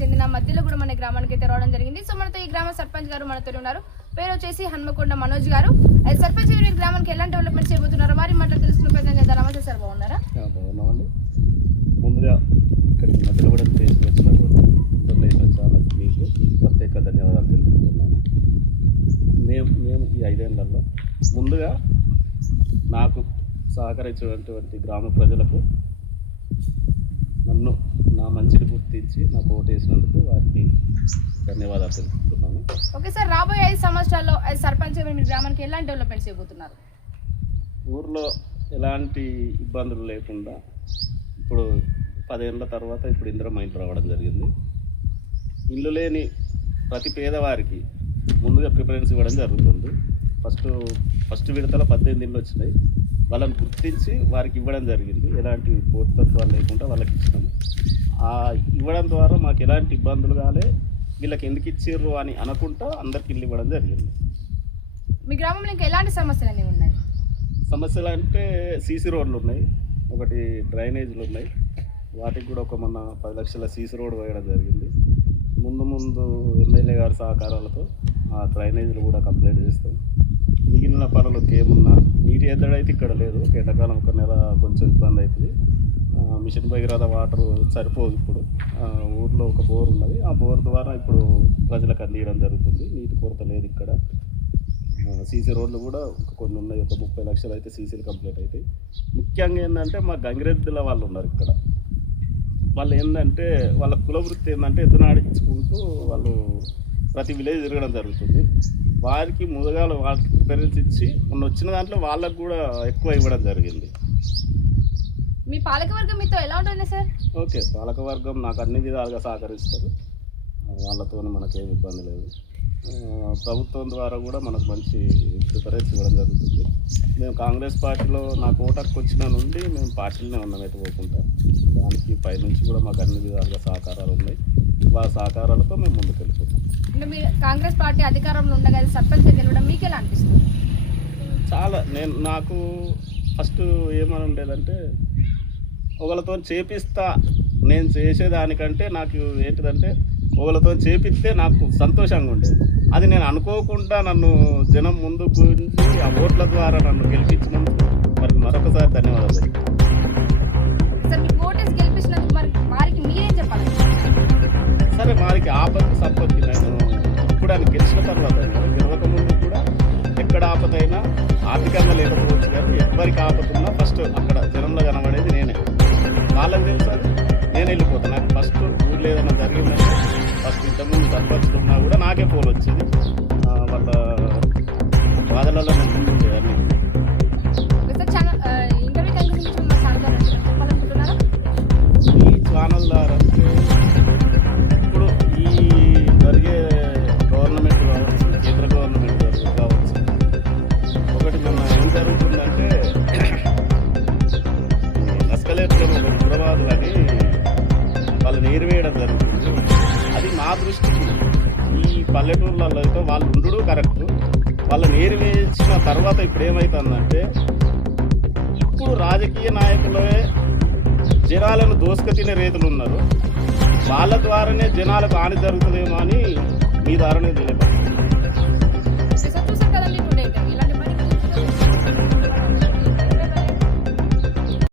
చెందిన మధ్యలో కూడా మన గ్రామానికి అయితే రావడం జరిగింది. సో మనతో ఈ గ్రామ సర్పంచ్ గారు మనతో ఉన్నారు. పేరు వచ్చేసి హన్మకొండ మనోజ్ గారు. సర్పంచ్ గారు ఈ గ్రామానికి ఎలాంటి డెవలప్మెంట్ చేయబోతున్నారు వారి మాటలు తెలుసుకునే ప్రయత్నం చేద్దాం. నమస్తే సార్, బాగున్నారా? బాగున్నామండి. ముందుగా ఇక్కడికి మధ్యలో కూడా చేసి వచ్చినటువంటి డొనేషన్ ఛానల్ మీకు ప్రత్యేక ధన్యవాదాలు తెలుపుకుంటున్నాను. మేము ఈ 5 ఏళ్లలో ముందుగా నాకు సహకరించినటువంటి గ్రామ ప్రజలకు నన్ను నా మంచిని గుర్తించి నాకు ఓటేసినందుకు వారికి ధన్యవాదాలు తెలుపుకుంటున్నాను. ఓకే సార్, రాబోయే 5 సంవత్సరాల్లో సర్పంచ్ మీ గ్రామానికి ఎలాంటి డెవలప్మెంట్ చేయబోతున్నారు? ఊర్లో ఎలాంటి ఇబ్బందులు లేకుండా ఇప్పుడు 10 ఏళ్ళ తర్వాత ఇప్పుడు ఇందిరమ్మ ఇంట్లో రావడం జరిగింది. ఇల్లు లేని ప్రతి పేదవారికి ముందుగా ప్రిఫరెన్స్ ఇవ్వడం జరుగుతుంది. ఫస్ట్ విడతల 18 ఇళ్ళు వచ్చినాయి. వాళ్ళని గుర్తించి వారికి ఇవ్వడం జరిగింది. ఎలాంటి పోటీతత్వాలు లేకుండా వాళ్ళకి ఇచ్చినాం. ఇవ్వడం ద్వారా మాకు ఎలాంటి ఇబ్బందులు కాలే, వీళ్ళకి ఎందుకు ఇచ్చిర్రు అని అనుకుంటా అందరికి ఇల్లు ఇవ్వడం జరిగింది. మీ గ్రామంలో ఇంకా ఎలాంటి సమస్యలు అనేవి ఉన్నాయి? సమస్యలు అంటే సీసీ రోడ్లు ఉన్నాయి, ఒకటి డ్రైనేజీలు ఉన్నాయి. వాటికి కూడా మొన్న 10 లక్షల సీసీ రోడ్ వేయడం జరిగింది. ముందు ఎమ్మెల్యే గారి సహకారాలతో ఆ డ్రైనేజీలు కూడా కంప్లీట్ చేస్తాం. మిగిలిన పనులకు ఏమున్నా నీటి ఎద్దడైతే ఇక్కడ లేదు. ఎండాకాలం ఒక నెల కొంచెం ఇబ్బంది అవుతుంది. మిషన్ భగీరథ వాటర్ సరిపోదు. ఇప్పుడు ఊర్లో ఒక బోర్ ఉన్నది. ఆ బోర్ ద్వారా ఇప్పుడు ప్రజలకు అందించడం జరుగుతుంది. నీటి కొరత లేదు ఇక్కడ. సీసీ రోడ్లు కూడా కొన్ని ఉన్నాయి. ఒక 30 లక్షలు అయితే సీసీలు కంప్లీట్ అవుతాయి. ముఖ్యంగా ఏంటంటే మా గంగిరెద్దుల వాళ్ళు ఉన్నారు ఇక్కడ. వాళ్ళు ఏంటంటే వాళ్ళ కుల వృత్తి ఏంటంటే ఎద్దునాడించుకుంటూ వాళ్ళు ప్రతి విలేజ్ తిరగడం జరుగుతుంది. వారికి ముందుగాల వాళ్ళకి ప్రిఫరెన్స్ ఇచ్చి మొన్న వచ్చిన దాంట్లో వాళ్ళకు కూడా ఎక్కువ ఇవ్వడం జరిగింది. మీ పాలకవర్గం మీతో ఎలా ఉంటుంది సార్? ఓకే, పాలకవర్గం నాకు అన్ని విధాలుగా సహకరిస్తారు. వాళ్ళతో మనకేం ఇబ్బంది లేదు. ప్రభుత్వం ద్వారా కూడా మనకు మంచి ప్రిఫరెన్స్ ఇవ్వడం జరుగుతుంది. మేము కాంగ్రెస్ పార్టీలో నాకు ఓటకు వచ్చిన నుండి మేము పార్టీలోనే ఉన్నాం ఎట్టుకోకుండా. దానికి పైనుంచి కూడా మాకు అన్ని విధాలుగా సహకారాలు ఉన్నాయి. వాళ్ళ సహకారాలతో మేము ముందుకు వెళ్ళిపోతాం. అంటే మీరు కాంగ్రెస్ పార్టీ అధికారంలో ఉండగా సర్పంచ్ గెలవడం మీకు ఎలా అనిపిస్తుంది? చాలా నాకు ఫస్ట్ ఏమని ఉండేదంటే ఒకళ్ళతో చేపిస్తా, నేను చేసేదానికంటే నాకు ఏంటిదంటే ఒకళ్ళతో చేపిస్తే నాకు సంతోషంగా ఉండేది. అది నేను అనుకోకుండా నన్ను జనం ముందుకు గురించి ఆ ఓట్ల ద్వారా నన్ను గెలిపించినందుకు వారికి మరొకసారి ధన్యవాదాలు. సరే, వారికి ఆపత్తి సంపత్తి నేను ఇప్పుడు ఆయన గెలిచిన తర్వాత గెలవక ముందు కూడా ఎక్కడ ఆపదైనా ఆర్థికంగా లేకపోవచ్చు, కానీ ఎవరికి ఆపతున్నా ఫస్ట్ అక్కడ జనంలో కనబడేది నేనే. వాళ్ళకి తెలుసు, నేను వెళ్ళిపోతాను. నాకు ఫస్ట్ ఊళ్ళో ఏదైనా జరిగిందంటే ఫస్ట్ ఇంతకుముందు సర్పంచులు ఉన్నా కూడా నాకే ఫోన్ వచ్చేది. వాళ్ళ బాధలలో నేను ఉండేదాన్ని. ఈ ఛానల్ ద్వారా ఇప్పుడు ఈ జరిగే గవర్నమెంట్ కావచ్చు, కేంద్ర గవర్నమెంట్ కావచ్చు, ఒకటి మొన్న ఏం జరుగుతుందంటే నస్కలేట్లను ఉగ్రవాదులని వాళ్ళని ఏరివేయడం జరుగుతుంది. అది నా దృష్టికి ఈ పల్లెటూర్లలో అయితే వాళ్ళు ఉండడు కరెక్ట్. వాళ్ళని ఏరివేయించిన తర్వాత ఇప్పుడు ఏమవుతుందంటే ఇప్పుడు రాజకీయ నాయకులే జనాలను దోసుక తినే రైతులు ఉన్నారు. వాళ్ళ ద్వారానే జనాలకు హాని జరుగుతుందేమో అని